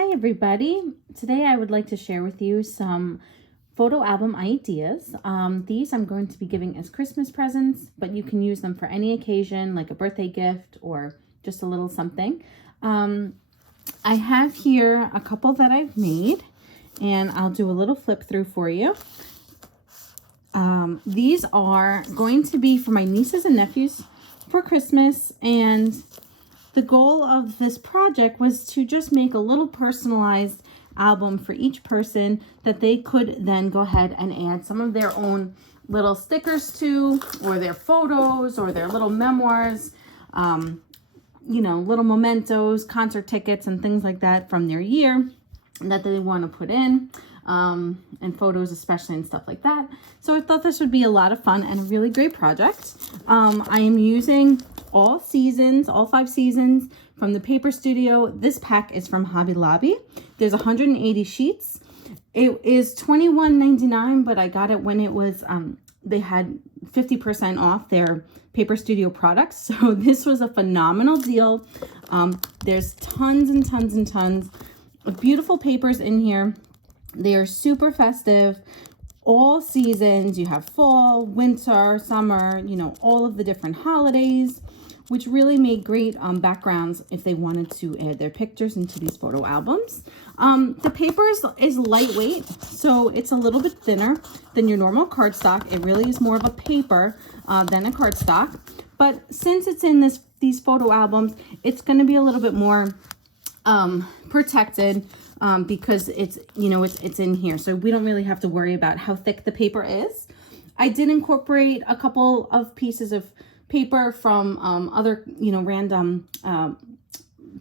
Hi everybody. Today I would like to share with you some photo album ideas. These I'm going to be giving as Christmas presents, but you can use them for any occasion like a birthday gift or just a little something. I have here a couple that I've made and I'll do a little flip through for you. These are going to be for my nieces and nephews for Christmas, and the goal of this project was to just make a little personalized album for each person that they could then go ahead and add some of their own little stickers to, or their photos, or their little memoirs, little mementos, concert tickets, and things like that from their year that they want to put in, and photos especially and stuff like that. So I thought this would be a lot of fun and a really great project. I am using all 5 seasons from the Paper Studio. This pack is from Hobby Lobby. There's 180 sheets. It is $21.99, but I got it when it was, they had 50% off their Paper Studio products. So this was a phenomenal deal. There's tons and tons and tons of beautiful papers in here. They are super festive. All seasons, you have fall, winter, summer, all of the different holidays, which really made great backgrounds if they wanted to add their pictures into these photo albums. The paper is lightweight, so it's a little bit thinner than your normal cardstock. It really is more of a paper than a cardstock. But since it's in these photo albums, it's going to be a little bit more protected because it's in here. So we don't really have to worry about how thick the paper is. I did incorporate a couple of pieces of paper from other random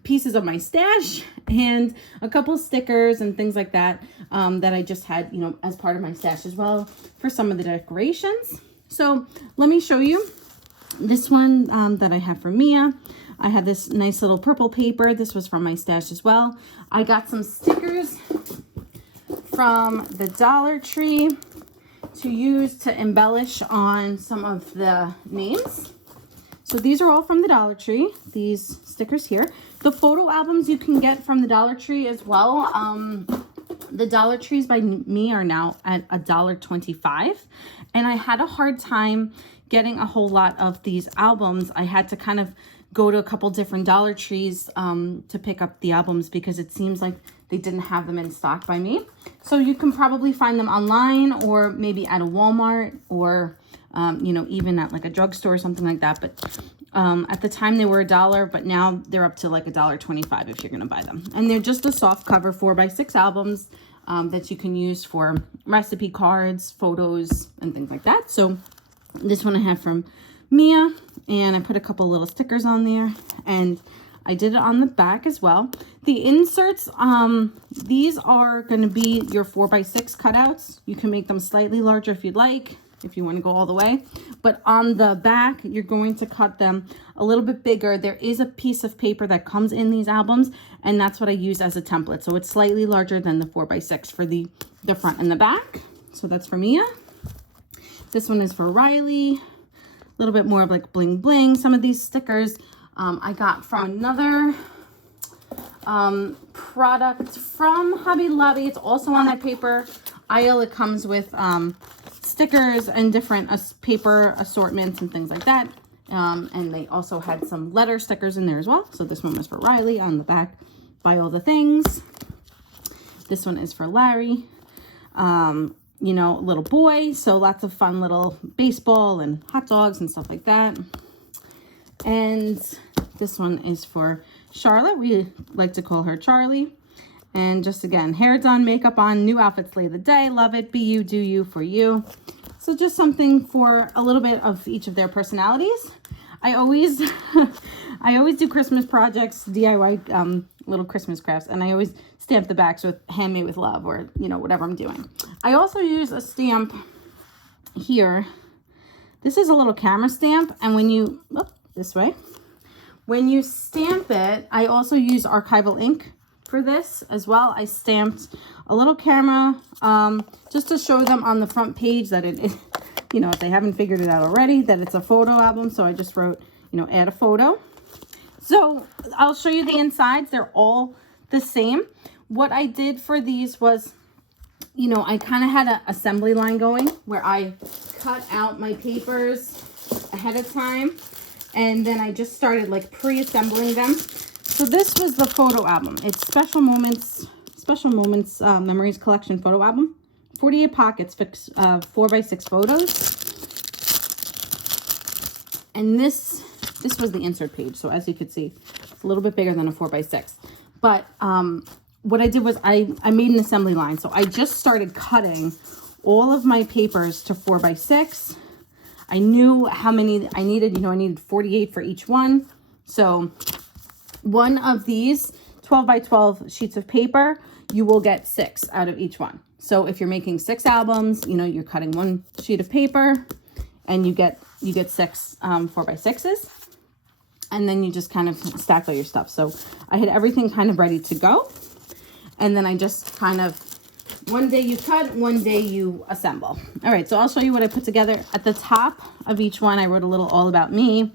pieces of my stash, and a couple stickers and things like that that I just had as part of my stash as well for some of the decorations. So let me show you this one that I have for Mia. I have this nice little purple paper. This was from my stash as well. I got some stickers from the Dollar Tree to use to embellish on some of the names. So these are all from the Dollar Tree, these stickers here. The photo albums you can get from the Dollar Tree as well. The Dollar Trees by me are now at $1.25. And I had a hard time getting a whole lot of these albums. I had to kind of go to a couple different Dollar Trees to pick up the albums because it seems like they didn't have them in stock by me. So you can probably find them online, or maybe at a Walmart, or even at like a drugstore or something like that. But at the time they were $1, but now they're up to like $1.25 if you're gonna buy them. And they're just a soft cover 4x6 albums that you can use for recipe cards, photos, and things like that. So this one I have from Mia, and I put a couple little stickers on there, and I did it on the back as well. The inserts, these are going to be your 4x6 cutouts. You can make them slightly larger if you'd like, if you want to go all the way. But on the back, you're going to cut them a little bit bigger. There is a piece of paper that comes in these albums, and that's what I use as a template. So it's slightly larger than the 4x6 for the front and the back. So that's for Mia. This one is for Riley. A little bit more of like bling bling. Some of these stickers I got from another product from Hobby Lobby. It's also on that paper aisle. It comes with stickers and different paper assortments and things like that. And they also had some letter stickers in there as well. So this one was for Riley on the back. Buy all the things. This one is for Larry. Little boy, so lots of fun little baseball and hot dogs and stuff like that. And this one is for Charlotte. We like to call her Charlie. And just again, hair done, makeup on, new outfits lay the day. Love it. Be you, do you, for you. So just something for a little bit of each of their personalities. I always do Christmas projects, DIY little Christmas crafts, and I always stamp the backs with handmade with love, or whatever I'm doing. I also use a stamp here. This is a little camera stamp, and when you when you stamp it, I also use archival ink for this as well. I stamped a little camera just to show them on the front page that it if they haven't figured it out already, that it's a photo album. So I just wrote add a photo. So I'll show you the insides. They're all the same. what I did for these was, you know, I kind of had an assembly line going where I cut out my papers ahead of time, and then I just started like pre-assembling them. So this was the photo album. It's Special Moments Memories Collection photo album. 48 pockets, 4x6 photos. And this was the insert page. So as you can see, it's a little bit bigger than a 4x6. But what I did was I made an assembly line. So I just started cutting all of my papers to 4x6. I knew how many I needed. You know, I needed 48 for each one. So one of these 12 by 12 sheets of paper, you will get 6 out of each one. So if you're making 6 albums, you know, you're cutting one sheet of paper and you get 6 4x6s. And then you just kind of stack all your stuff. So I had everything kind of ready to go. And then I just kind of, one day you cut, one day you assemble. All right, so I'll show you what I put together. At the top of each one, I wrote a little all about me.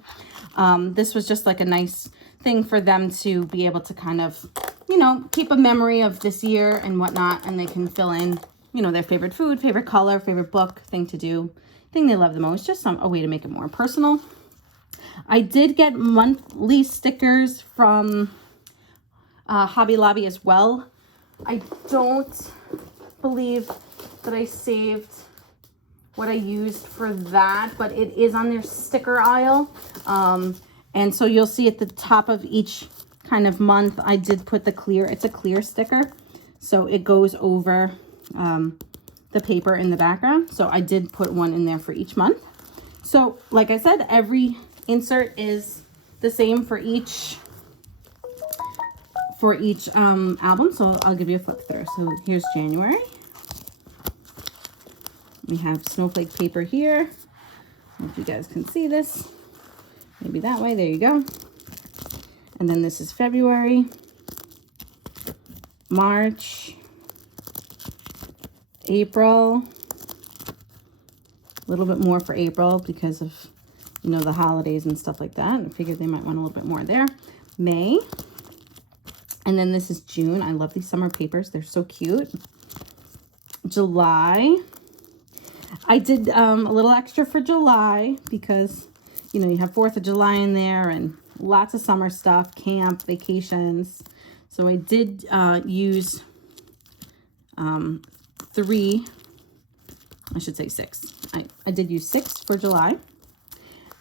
This was just like a nice thing for them to be able to kind of, you know, keep a memory of this year and whatnot. And they can fill in, you know, their favorite food, favorite color, favorite book, thing to do, thing they love the most. Just a way to make it more personal. I did get monthly stickers from Hobby Lobby as well. I don't believe that I saved what I used for that, but it is on their sticker aisle. And so you'll see at the top of each kind of month, I did put the clear, it's a clear sticker. So it goes over the paper in the background. So I did put one in there for each month. So like I said, every insert is the same for each album. So I'll give you a flip through. So here's January. We have snowflake paper here. I don't know if you guys can see this. Maybe that way. There you go. And then this is February, March, April. A little bit more for April because of, you know, the holidays and stuff like that. I figured they might want a little bit more there. May. And then this is June. I love these summer papers. They're so cute. July. I did a little extra for July because, you know, you have 4th of July in there and lots of summer stuff, camp, vacations. So I did use 6. I did use 6 for July.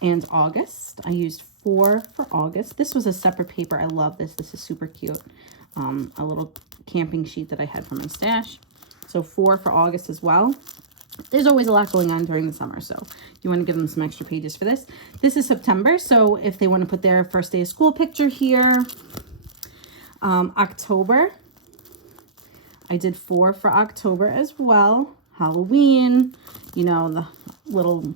And August, I used 4 for August. This was a separate paper. I love this. This is super cute. A little camping sheet that I had from my stash. So 4 for August as well. There's always a lot going on during the summer, so you want to give them some extra pages for this. This is September, so if they want to put their first day of school picture here. October, I did 4 for October as well. Halloween, you know, the little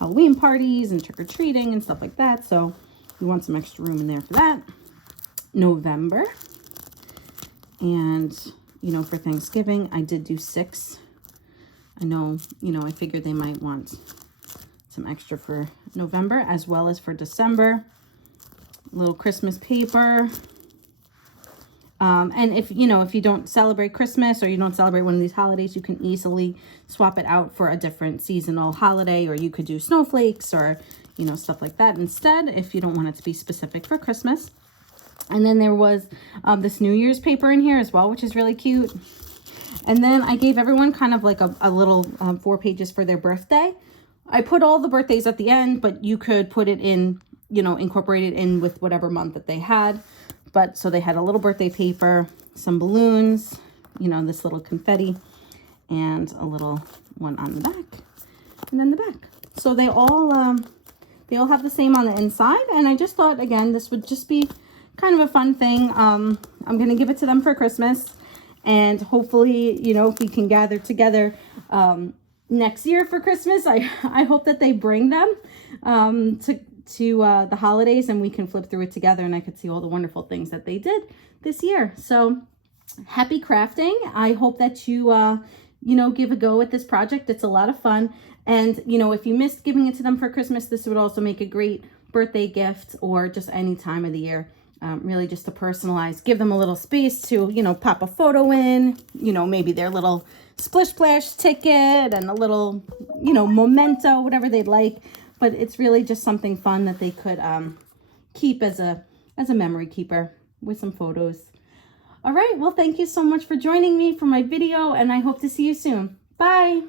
Halloween parties and trick-or-treating and stuff like that, so you want some extra room in there for that. November, and, you know, for Thanksgiving, I did do 6. I know, you know, I figured they might want some extra for November as well as for December. A little Christmas paper. And if, you know, if you don't celebrate Christmas or you don't celebrate one of these holidays, you can easily swap it out for a different seasonal holiday, or you could do snowflakes or, you know, stuff like that instead if you don't want it to be specific for Christmas. And then there was this New Year's paper in here as well, which is really cute. And then I gave everyone kind of like a little 4 pages for their birthday. I put all the birthdays at the end, but you could put it in, you know, incorporate it in with whatever month that they had. But so they had a little birthday paper, some balloons, you know, this little confetti, and a little one on the back, and then the back. So they all have the same on the inside. And I just thought, again, this would just be kind of a fun thing. I'm going to give it to them for Christmas. And hopefully, you know, if we can gather together next year for Christmas, I hope that they bring them to the holidays and we can flip through it together and I could see all the wonderful things that they did this year. So happy crafting. I hope that you, you know, give a go at this project. It's a lot of fun. And, you know, if you missed giving it to them for Christmas, this would also make a great birthday gift or just any time of the year. really just to personalize, give them a little space to, you know, pop a photo in, you know, maybe their little splish splash ticket and a little, you know, memento, whatever they'd like. But it's really just something fun that they could keep as a memory keeper with some photos. All right, well, thank you so much for joining me for my video, and I hope to see you soon. Bye.